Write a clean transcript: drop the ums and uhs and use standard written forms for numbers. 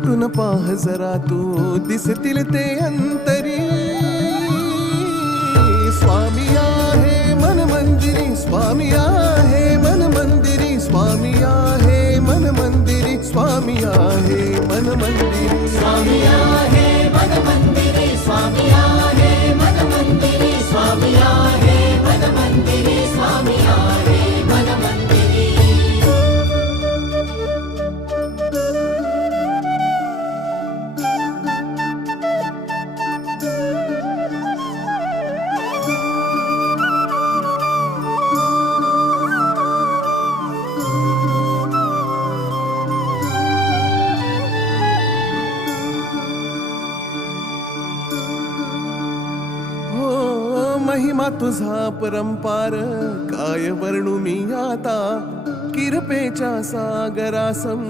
भेटून पाह जरा तू दिसतील ते अंतरी. स्वामी आहे मन मंदिरी, स्वामी आहे मन मंदिरी, स्वामी आहे मन मंदिरी, स्वामी आहे मन मंदिरी. स्वामी आहे मन मंदिरी, स्वामी आहे मन मंदिरी, स्वामी आहे मन मंदिरी, स्वामी आहे मन मंदिरी. महिमा तुझा परंपार काय वर्णू मी आता. किरपेच्या सागरासम